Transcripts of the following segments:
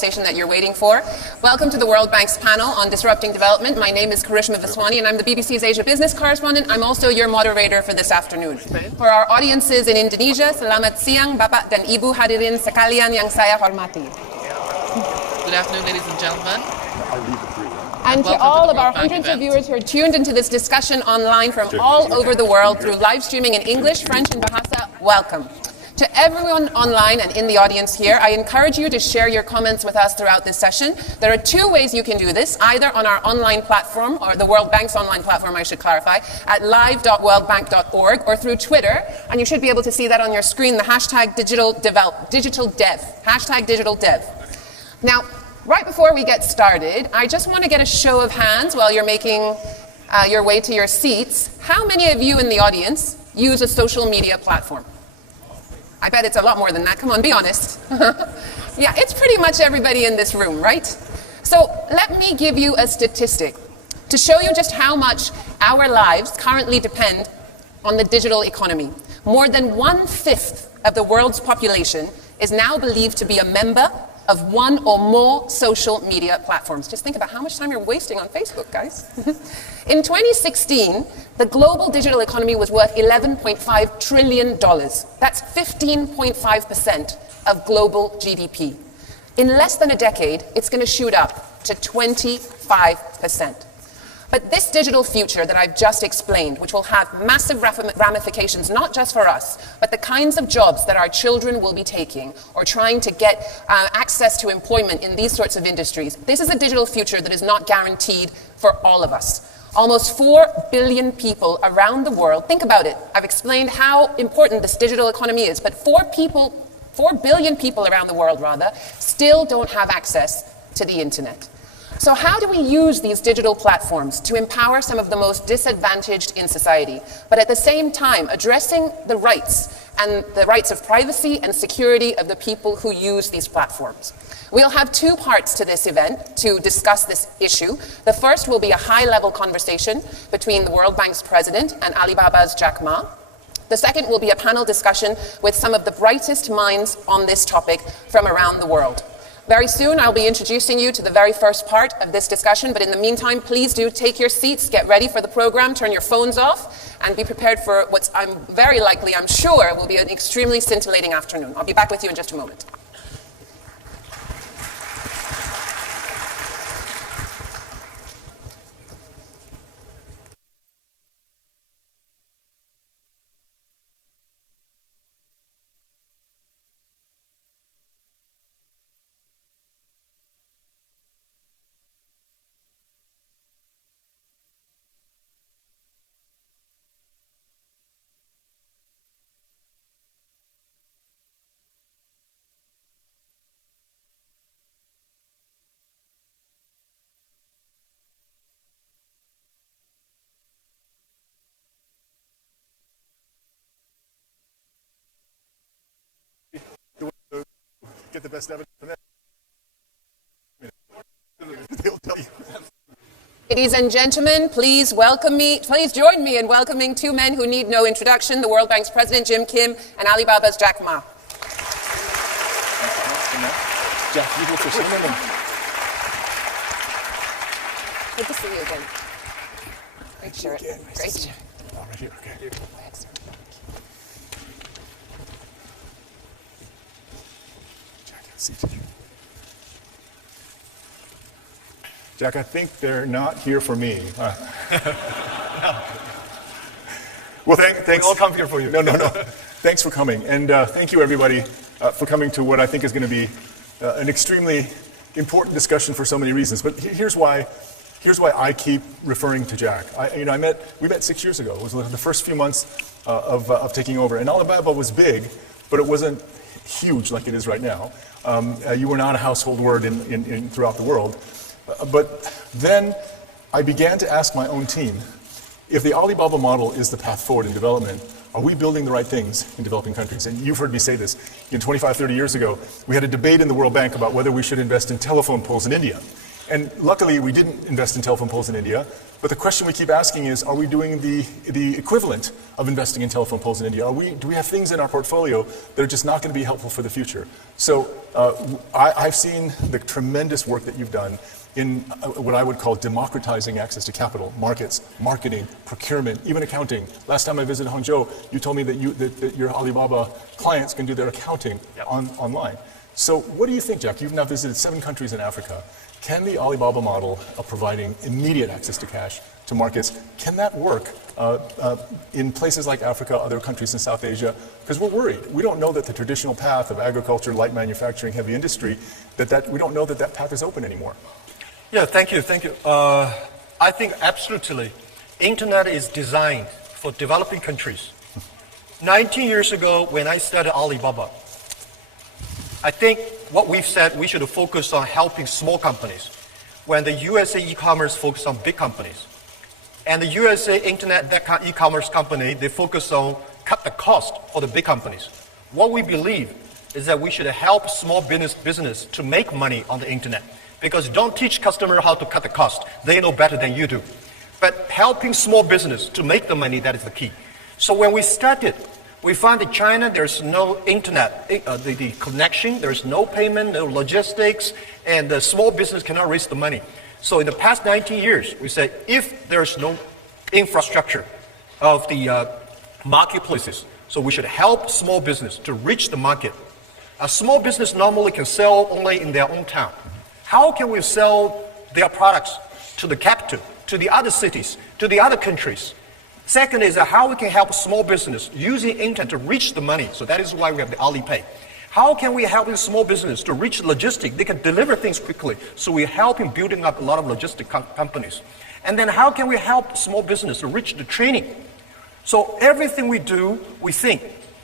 conversation that you're waiting for. Welcome to the World Bank's panel on Disrupting Development. My name is Karishma Vaswani and I'm the BBC's Asia Business Correspondent. I'm also your moderator for this afternoon. For our audiences in Indonesia, selamat siang Bapak dan Ibu hadirin sekalian yang saya hormati. Good afternoon, ladies and gentlemen. And to all of our hundreds of viewers who are tuned into this discussion online from all over the world through live streaming in English, French, and Bahasa, welcome. To everyone online and in the audience here, I encourage you to share your comments with us throughout this session. There are two ways you can do this, either on our online platform, or the World Bank's online platform, I should clarify, at live.worldbank.org, or through Twitter, and you should be able to see that on your screen, the hashtag digitaldev, hashtag digitaldev. Now, right before we get started, I just want to get a show of hands while you're making your way to your seats. How many of you in the audience use a social media platform? I bet it's a lot more than that. Come on, be honest. Yeah, it's pretty much everybody in this room, right? So let me give you a statistic to show you just how much our lives currently depend on the digital economy. More than 1/5 of the world's population is now believed to be a member of one or more social media platforms. Just think about how much time you're wasting on Facebook, guys. In 2016, the global digital economy was worth $11.5 trillion. That's 15.5% of global GDP. In less than a decade, it's going to shoot up to 25%. But this digital future that I've just explained, which will have massive ramifications, not just for us, but the kinds of jobs that our children will be taking or trying to get access to employment in these sorts of industries, this is a digital future that is not guaranteed for all of us. Almost 4 billion people around the world, think about it, I've explained how important this digital economy is, but 4 billion people around the world, still don't have access to the internet. So how do we use these digital platforms to empower some of the most disadvantaged in society, but at the same time addressing the rights and the rights of privacy and security of the people who use these platforms? We'll have 2 parts to this event to discuss this issue. The first will be a high-level conversation between the World Bank's president and Alibaba's Jack Ma. The second will be a panel discussion with some of the brightest minds on this topic from around the world. Very soon, I'll be introducing you to the very first part of this discussion, but in the meantime, please do take your seats, get ready for the program, turn your phones off, and be prepared for what I'm sure, will be an extremely scintillating afternoon. I'll be back with you in just a moment. Get the best evidence from that. They'll tell you. Ladies and gentlemen, please join me in welcoming 2 men who need no introduction, the World Bank's President Jim Kim and Alibaba's Jack Ma. Jack, you go first. Good to see you again. Great shirt. Great shirt. Oh, right here, okay. Go ahead, sir. Jack, I think they're not here for me. Well, thanks. We all come here for you. No. Thanks for coming. And thank you, everybody, for coming to what I think is going to be an extremely important discussion for so many reasons. But here's why I keep referring to Jack. We met 6 years ago. It was the first few months of taking over. And Alibaba was big, but it wasn't huge like it is right now. You were not a household word throughout the world. But then I began to ask my own team, if the Alibaba model is the path forward in development, are we building the right things in developing countries? And you've heard me say this. 25, 30 years ago, we had a debate in the World Bank about whether we should invest in telephone poles in India. And luckily, we didn't invest in telephone poles in India. But the question we keep asking is, are we doing the equivalent of investing in telephone poles in India? Do we have things in our portfolio that are just not going to be helpful for the future? So I've seen the tremendous work that you've done in what I would call democratizing access to capital, markets, marketing, procurement, even accounting. Last time I visited Hangzhou, you told me that your Alibaba clients can do their accounting online. So what do you think, Jack? You've now visited 7 countries in Africa. Can the Alibaba model of providing immediate access to cash to markets, can that work in places like Africa, other countries in South Asia? Because we're worried. We don't know that the traditional path of agriculture, light manufacturing, heavy industry, we don't know that path is open anymore. Yeah, thank you. I think absolutely, internet is designed for developing countries. 19 years ago, when I started Alibaba, I think what we've said, we should focus on helping small companies, when the USA e-commerce focused on big companies. And the USA internet e-commerce company, they focus on cut the cost for the big companies. What we believe is that we should help small business to make money on the internet. Because don't teach customer how to cut the cost. They know better than you do. But helping small business to make the money, that is the key. So when we started, we found in China there's no internet, the connection, there's no payment, no logistics, and the small business cannot raise the money. So in the past 19 years, we said if there's no infrastructure of the marketplaces, so we should help small business to reach the market. A small business normally can sell only in their own town. How can we sell their products to the capital, to the other cities, to the other countries? Second is how we can help small business using internet to reach the money. So that is why we have the Alipay. How can we help small business to reach logistics? They can deliver things quickly. So we help in building up a lot of logistic companies. And then how can we help small business to reach the training? So everything we do, we think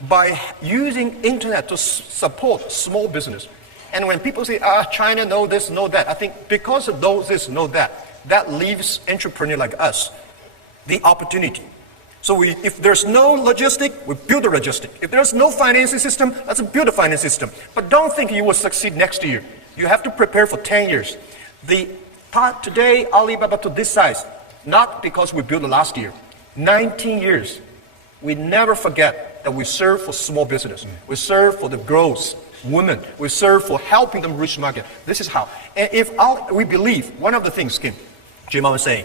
by using internet to support small business. And when people say, China know this, know that, I think because of those this, know that leaves entrepreneurs like us the opportunity. So if there's no logistic, we build a logistic. If there's no financing system, let's build a financing system. But don't think you will succeed next year. You have to prepare for 10 years. Today, Alibaba to this size, not because we built it last year. 19 years. We never forget that we serve for small business. We serve for the growth, women. We serve for helping them reach market. This is how. And we believe, one of the things, Jim was saying,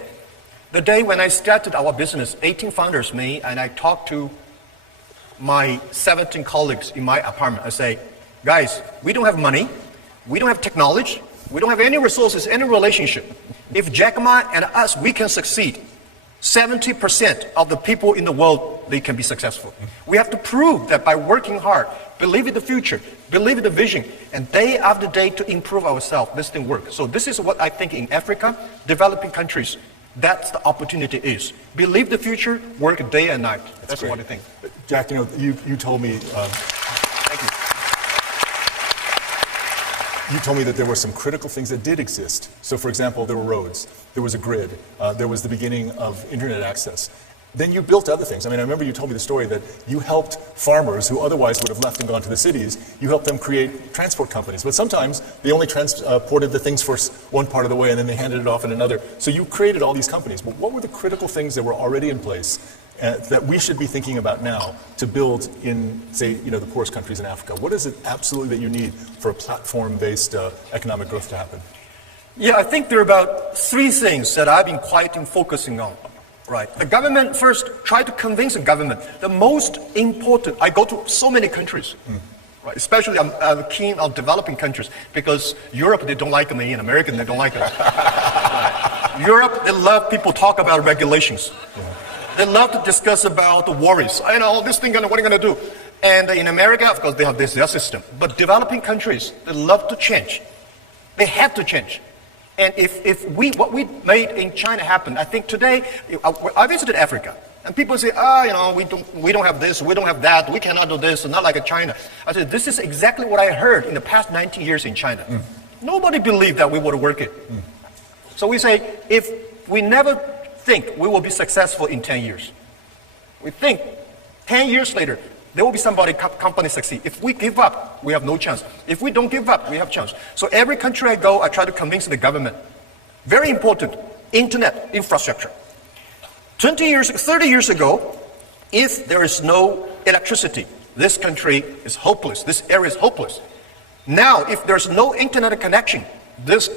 the day when I started our business, 18 founders, me, and I talked to my 17 colleagues in my apartment. I say, guys, we don't have money, we don't have technology, we don't have any resources, any relationship. If Jack Ma and us, we can succeed, 70% of the people in the world, they can be successful. We have to prove that by working hard, believe in the future, believe in the vision, and day after day to improve ourselves, this thing works. So this is what I think in Africa, developing countries, that's the opportunity is. Believe the future, work day and night. That's what I think. Jack, you told me, thank you. You told me that there were some critical things that did exist. So for example, there were roads, there was a grid, there was the beginning of internet access. Then you built other things. I mean, I remember you told me the story that you helped farmers who otherwise would have left and gone to the cities, you helped them create transport companies. But sometimes they only transported the things for one part of the way and then they handed it off in another. So you created all these companies. But what were the critical things that were already in place that we should be thinking about now to build in, say, the poorest countries in Africa? What is it absolutely that you need for a platform-based economic growth to happen? Yeah, I think there are about 3 things that I've been quite focusing on. Right. The government first try to convince the government. The most important, I go to so many countries, right? Especially I'm keen on developing countries because Europe, they don't like me, and American, they don't like us. Right. Europe, they love people talk about regulations. Yeah. They love to discuss about the worries. This thing, what are you going to do? And in America, of course, they have their system. But developing countries, they love to change. They have to change. And if what we made in China happen, I think today, I visited Africa, and people say, we don't have this, we don't have that, we cannot do this, not like China. I said, this is exactly what I heard in the past 19 years in China. Nobody believed that we would work it. So we say, if we never think we will be successful in 10 years, we think 10 years later, there will be company succeed. If we give up, we have no chance. If we don't give up, we have chance. So every country I go, I try to convince the government. Very important, internet infrastructure. 30 years ago, if there is no electricity, this country is hopeless, this area is hopeless. Now, if there's no internet connection, this